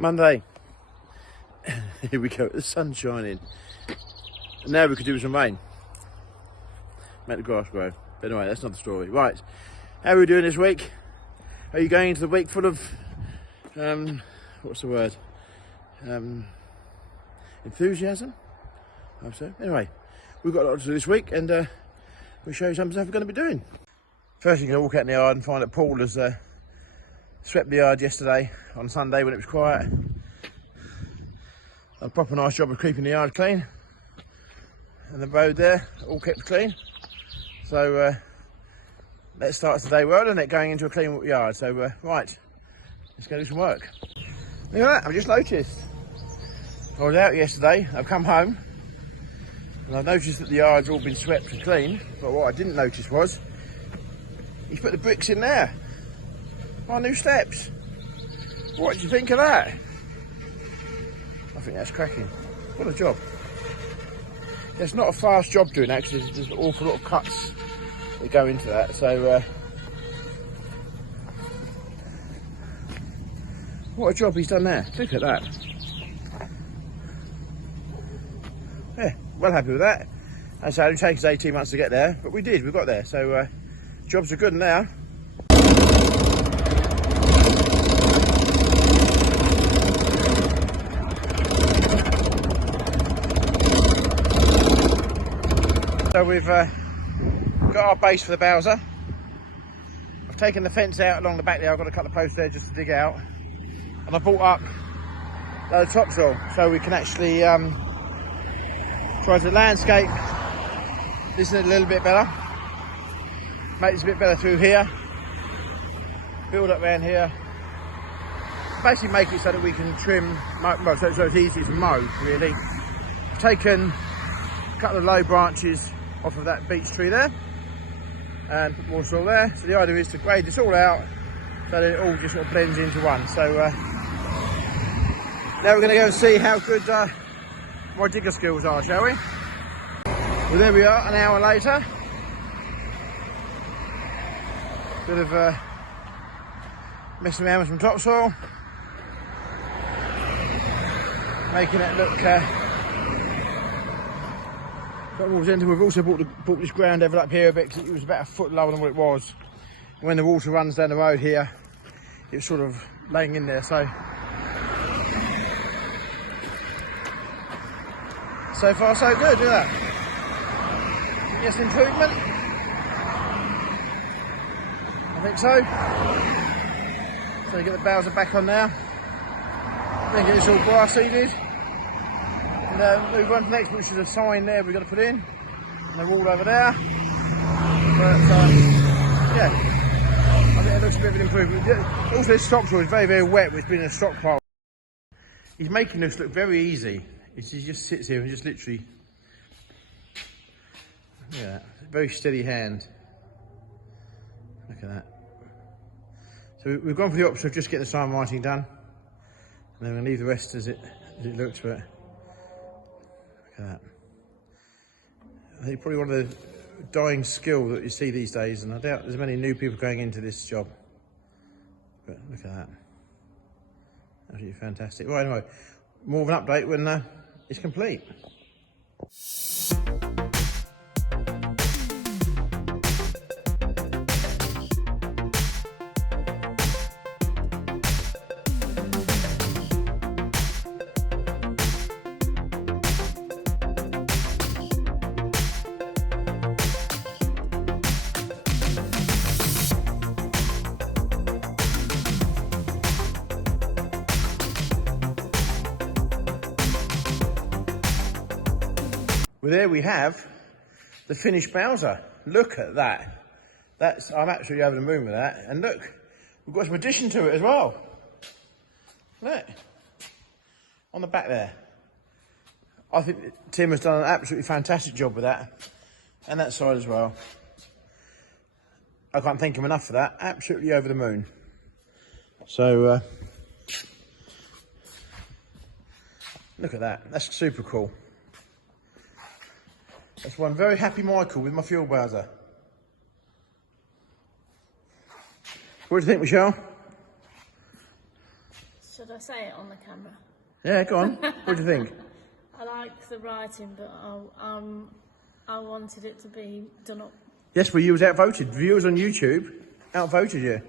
Monday. Here we go, the sun's shining. And now we could do some rain. Make the grass grow. But anyway, that's not the story. Right, how are we doing this week? Are you going into the week full of, what's the word? Enthusiasm? I hope so. Anyway, we've got a lot to do this week and we'll show you some stuff we're going to be doing. First, you're going to walk out in the yard and find that Paul has swept the yard yesterday on Sunday when it was quiet. A proper nice job of keeping the yard clean. And the road there, all kept clean. So let's start today well, isn't it? Going into a clean yard. So right, let's go do some work. Look at that, I've just noticed. I was out yesterday, I've come home, and I've noticed that the yard's all been swept and clean, but what I didn't notice was, he's put the bricks in there. Our new steps. What do you think of that? I think that's cracking. What a job. It's not a fast job doing that, because there's an awful lot of cuts that go into that, so what a job he's done there. Look at that. Yeah, well happy with that. And so it only takes us 18 months to get there, but we got there, so jobs are good now. So we've got our base for the Bowser. I've taken the fence out along the back there. I've got a couple of posts there just to dig out. And I brought up the topsoil so we can actually try to landscape this a little bit better. Make this a bit better through here. Build up around here. Basically make it so that we can trim, so it's easy to mow really. I've taken a couple of low branches off of that beech tree there and put more soil there. So the idea is to grade this all out so that it all just sort of blends into one. So now we're going to go and see how good my digger skills are, shall we? Well, there we are, an hour later. Bit of messing around with some topsoil, making it look we've also brought this ground level up here a bit because it was about a foot lower than what it was. When the water runs down the road here, it's sort of laying in there. So far so good, look at that. Yes, improvement. I think so. So get the Bowser back on now. Then get this all grass seeded. And move on to the next, which is a sign there we've got to put in. And the wall over there. But yeah, I think it looks a bit of an improvement. Also, this topsoil is very, very wet with being a stockpile. He's making this look very easy. He just sits here and just literally, yeah, very steady hand. Look at that. So we've gone for the option of just getting the sign writing done. And then we'll leave the rest as it looks, but that. I think probably one of the dying skill that you see these days, and I doubt there's many new people going into this job. But look at that. Absolutely fantastic. Right, anyway, more of an update when it's complete. Well, there we have the finished Bowser. Look at that. I'm absolutely over the moon with that. And look, we've got some addition to it as well. Look, on the back there. I think Tim has done an absolutely fantastic job with that. And that side as well. I can't thank him enough for that. Absolutely over the moon. So, look at that. That's super cool. That's one very happy Michael with my fuel Bowser. What do you think, Michelle? Should I say it on the camera? Yeah, go on. What do you think? I like the writing, but I wanted it to be done up. Yes, well, you was outvoted. Viewers on YouTube outvoted you.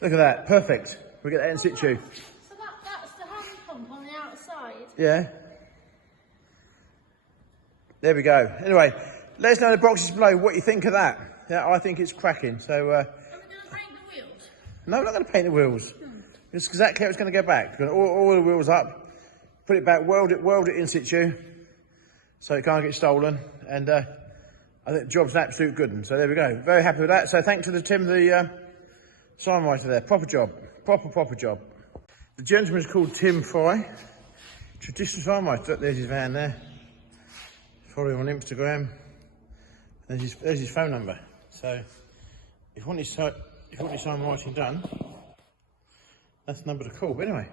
Look at that. Perfect. We get that in situ. So that's the hand pump on the outside? Yeah. There we go. Anyway, let us know in the boxes below what you think of that. Yeah, I think it's cracking. So, Are we going to paint the wheels? no, we're not going to paint the wheels. It's exactly how it's going to go back. We're going to all the wheels up, put it back, weld it in situ, so it can't get stolen. And I think the job's an absolute good one. So there we go. Very happy with that. So thanks to the Tim, the signwriter there. Proper job. Proper job. The gentleman's called Tim Fry. Traditional signwriter. Look, there's his van there. Follow him on Instagram. There's his phone number. So if you want his signwriting done, that's the number to call. But anyway,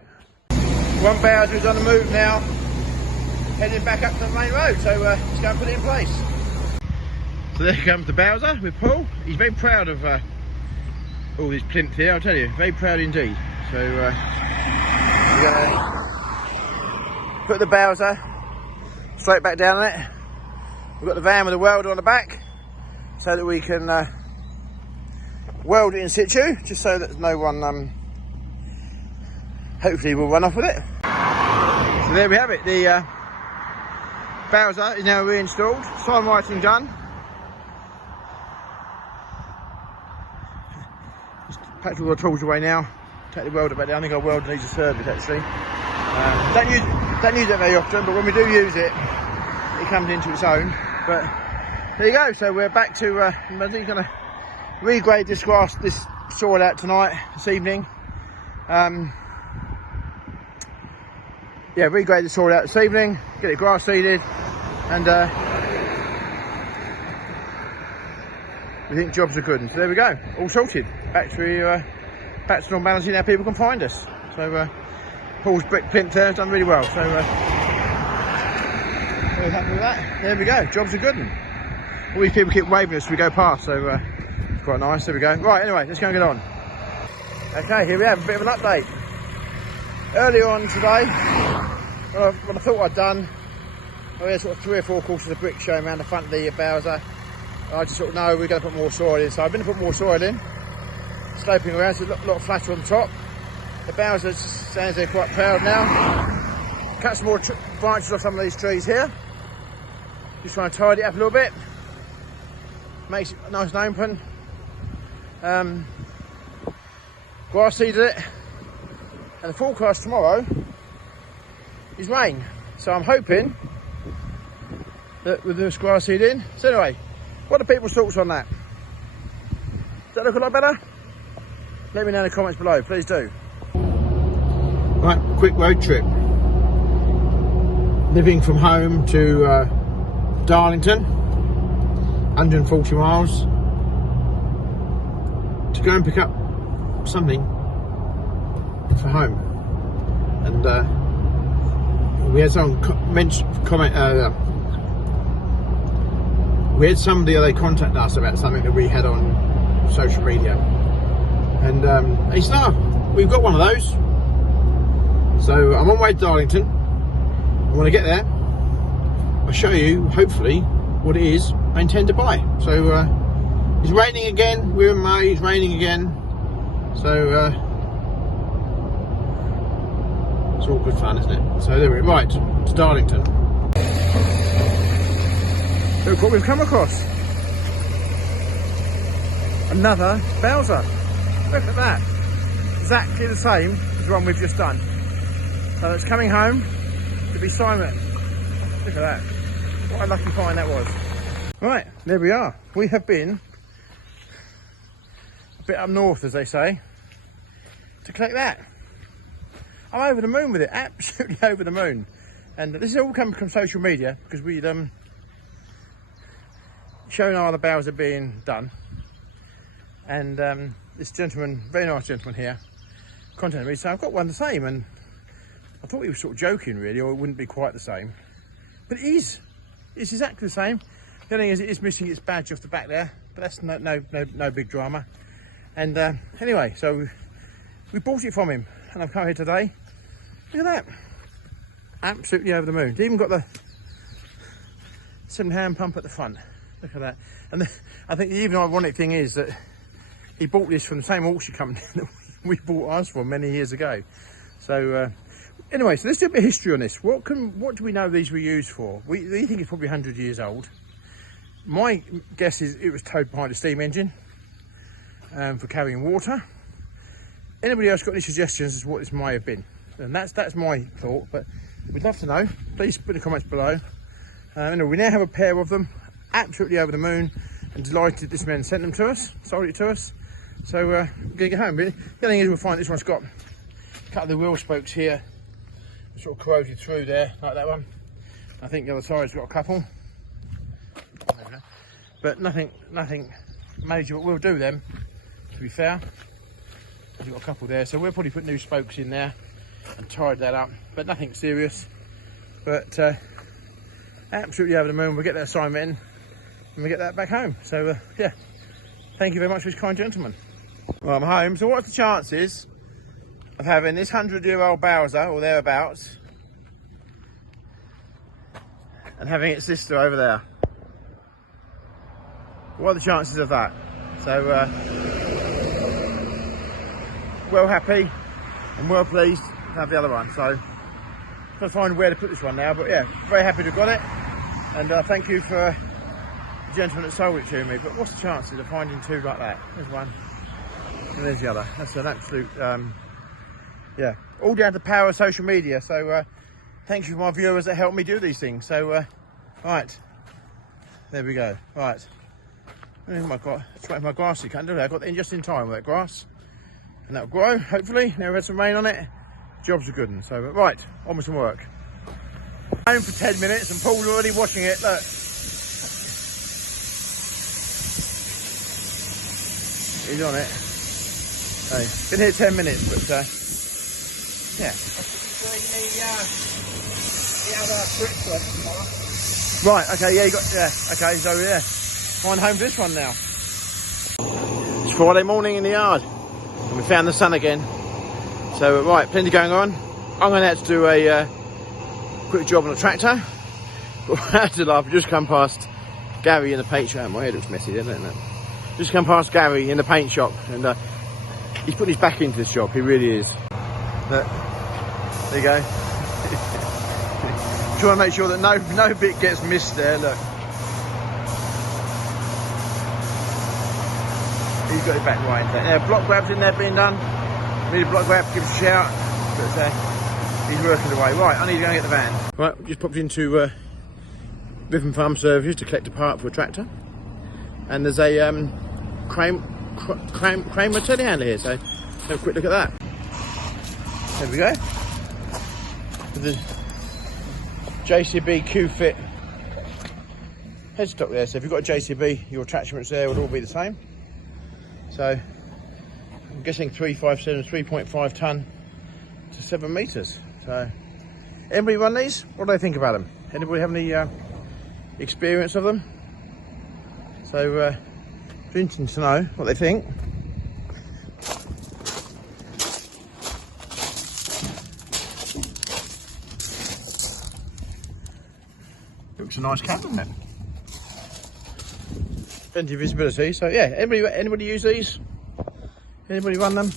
one Bowser's on the move now, heading back up to the main road. So let's go and put it in place. So there comes the Bowser with Paul. He's very proud of all this plinth here, I'll tell you, very proud indeed. So we're going to put the Bowser straight back down on it. We've got the van with the welder on the back so that we can weld it in situ, just so that no one hopefully will run off with it. So there we have it, the Bowser is now reinstalled, signwriting done. Just packed all the tools away now, take the welder back down. I think our welder needs a service actually. Don't use it very often, but when we do use it, it comes into its own. But there you go, so we're back to, I think we're going to regrade this grass, this soil out tonight, this evening. Yeah, regrade the soil out this evening, get it grass seeded, and we think jobs are good. And so there we go, all sorted. Back to normality now, people can find us. So Paul's brick plinth there has done really well. So very happy with that. There we go, jobs are good. All these people keep waving us as we go past, so it's quite nice. There we go. Right, anyway, let's go and get on. Okay, here we have a bit of an update. Earlier on today, what I thought I'd done, I had sort of 3 or 4 courses of brick showing around the front of the Bowser. I just sort of know we're going to put more soil in, so I've been to put more soil in, sloping around, so a lot flatter on the top. The Bowser stands there quite proud now. Cut some more branches off some of these trees here. Just trying to tidy it up a little bit. Makes it nice and open. Grass seeded it. And the forecast tomorrow is rain. So I'm hoping that with this grass seed in. So anyway, what are people's thoughts on that? Does that look a lot better? Let me know in the comments below, please do. Right, quick road trip. Living from home to Darlington, 140 miles, to go and pick up something for home. And we had someone we had somebody they contact us about something that we had on social media, and he said, "Oh, we've got one of those." So I'm on my way to Darlington. When I get there, I'll show you hopefully what it is I intend to buy. So it's raining again. We're in May. It's raining again. So it's all good fun, isn't it? So there we go. Right, to Darlington. Look what we've come across. Another Bowser. Look at that. Exactly the same as the one we've just done. So it's coming home to be Simon. Look at that. What a lucky find that was. Right, there we are. We have been a bit up north, as they say, to collect that. I'm over the moon with it, absolutely over the moon. And this is all coming from social media because we'd shown how the bowels are being done. And this gentleman, very nice gentleman here, contacted me, so I've got one the same. And I thought he was sort of joking really, or it wouldn't be quite the same. But it is. It's exactly the same. The only thing is it is missing its badge off the back there, but that's no big drama. And anyway, so we bought it from him. and I've come here today. Look at that. Absolutely over the moon. It's even got the 7-hand pump at the front. Look at that. And I think the even ironic thing is that he bought this from the same auction company that we bought ours from many years ago. So anyway, so let's do a bit of history on this. What do we know these were used for? We think it's probably 100 years old. My guess is it was towed behind a steam engine for carrying water. Anybody else got any suggestions as to what this may have been? And that's my thought, but we'd love to know. Please put in the comments below. Anyway, we now have a pair of them, absolutely over the moon, and delighted this man sent them to us, sold it to us. So we're gonna get home. But the other thing is we'll find this one's got a couple of the wheel spokes here, sort of corroded through there, like that one. I think the other side's got a couple, but nothing major. But we'll do them, to be fair. We've got a couple there, so we'll probably put new spokes in there and tied that up, but nothing serious. But absolutely over the moon. We'll get that assignment in and we get that back home. So yeah, thank you very much for this kind gentleman. Well, I'm home. So what's the chances of having this 100-year-old Bowser or thereabouts and having its sister over there? What are the chances of that? So well happy and well pleased to have the other one. So trying to find where to put this one now, but yeah, very happy to have got it. And thank you for the gentleman that sold it to me. But what's the chances of finding two like that? There's one and there's the other. That's an absolute yeah, all down to the power of social media. So thank you for my viewers that help me do these things. So right, there we go. Right, oh my God, it's right in my grassy cut. I got in just in time with that grass, and that'll grow hopefully. Now we've had some rain on it. Job's a good one. So right, on with some work. Home for 10 minutes and Paul's already washing it. Look, he's on it. Hey, been here 10 minutes, but yeah. Right, okay, yeah, you got, yeah, okay, so yeah, flying home for this one now. It's Friday morning in the yard and we found the sun again. So right, plenty going on. I'm going to have to do a quick job on the tractor. But I had to laugh, just come past Gary in the paint shop. My head looks messy, doesn't it? Just come past Gary in the paint shop, and he's putting his back into this job, he really is. Look, there you go. Trying to make sure that no bit gets missed there, look. He's got his back right into it. Now, block grabs in there being done. Need a block grab, give us a shout. But he's working away. Right, I need to go and get the van. Right, just popped into Riven Farm Services to collect a part for a tractor. And there's a Kramer telehandler here, so have a quick look at that. There we go. With the JCB Q-Fit headstock there. So if you've got a JCB, your attachments there would all be the same. So I'm guessing 357, 3.5 tonne to 7 metres. So anybody run these? What do they think about them? Anybody have any experience of them? So it's interesting to know what they think. Looks a nice cabin then. Plenty of visibility. So yeah, anybody use these? Anybody run them?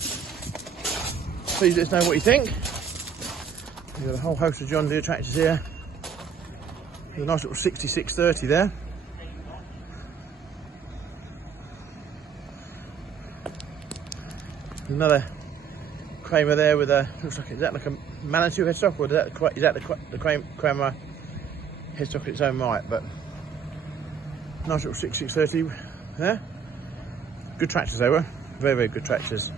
Please let us know what you think. We've got a whole host of John Deere tractors here. There's a nice little 6630 there. Another Kramer there with a, looks like, is that like a Manitou headstock, or is that the Kramer headstock in its own right? But nice little 6630 there. Good tractors they were, very, very good tractors.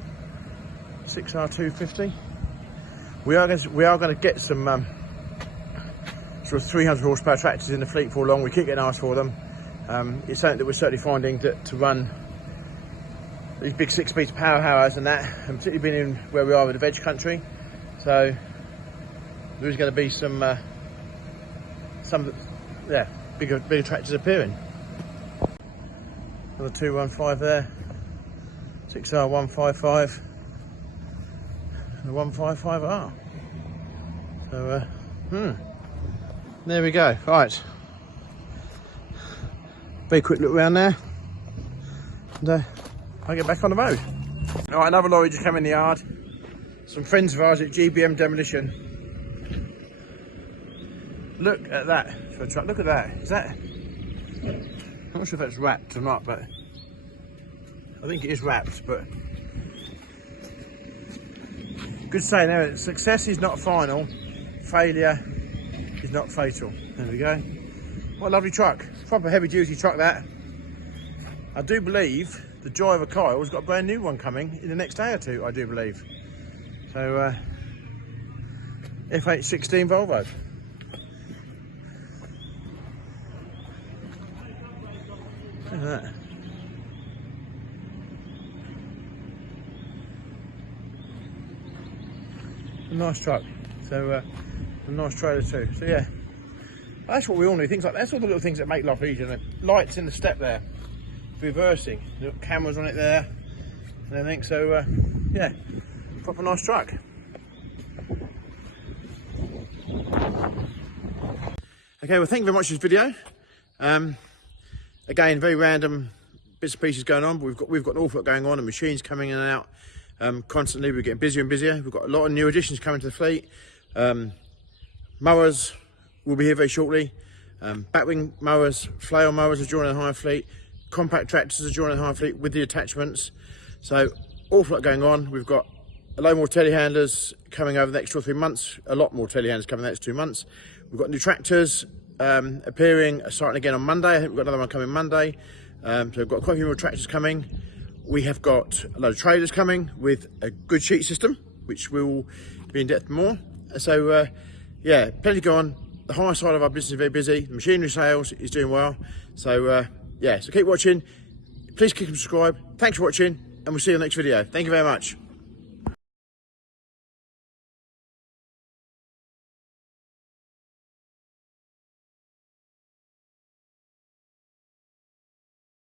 6R250. We are going to get some sort of 300 horsepower tractors in the fleet for long. We keep getting asked for them. It's something that we're certainly finding that to run these big 6-metre power hours and that, and particularly being in where we are with the veg country. So there is going to be some yeah, bigger tractors appearing. Another 215 there, 6R155. the 155R. So, there we go. Right. Very quick look around there. And I'll get back on the road. All right, another lorry just came in the yard. Some friends of ours at GBM Demolition. Look at that for a truck. Look at that. Is that? I'm not sure if that's wrapped or not, but I think it is wrapped. But good saying there. Success is not final. Failure is not fatal. There we go. What a lovely truck. Proper heavy duty truck that. I do believe the driver Kyle's got a brand new one coming in the next day or two, I do believe. So F816 Volvo. Look at that. A nice truck. So a nice trailer too. So yeah, that's what we all need. Things like that's all the little things that make life easier. The lights in the step there, reversing. The cameras on it there, and everything. So yeah, proper nice truck. Okay, well, thank you very much for this video. Again, very random bits and pieces going on, but we've got an awful lot going on. The machines coming in and out constantly. We're getting busier and busier. We've got a lot of new additions coming to the fleet. Mowers will be here very shortly. Batwing mowers, flail mowers are joining the hire fleet. Compact tractors are joining the hire fleet with the attachments. So awful lot going on. We've got a load more telehandlers coming over the next 2 or 3 months. A lot more telehandlers coming the next 2 months. We've got new tractors appearing, starting again on Monday. I think we've got another one coming Monday. So we've got quite a few more tractors coming. We have got a load of trailers coming with a good sheet system, which will be in depth more. So yeah, plenty going on. The hire side of our business is very busy. The machinery sales is doing well. So yeah, so keep watching. Please click and subscribe. Thanks for watching, and we'll see you in the next video. Thank you very much.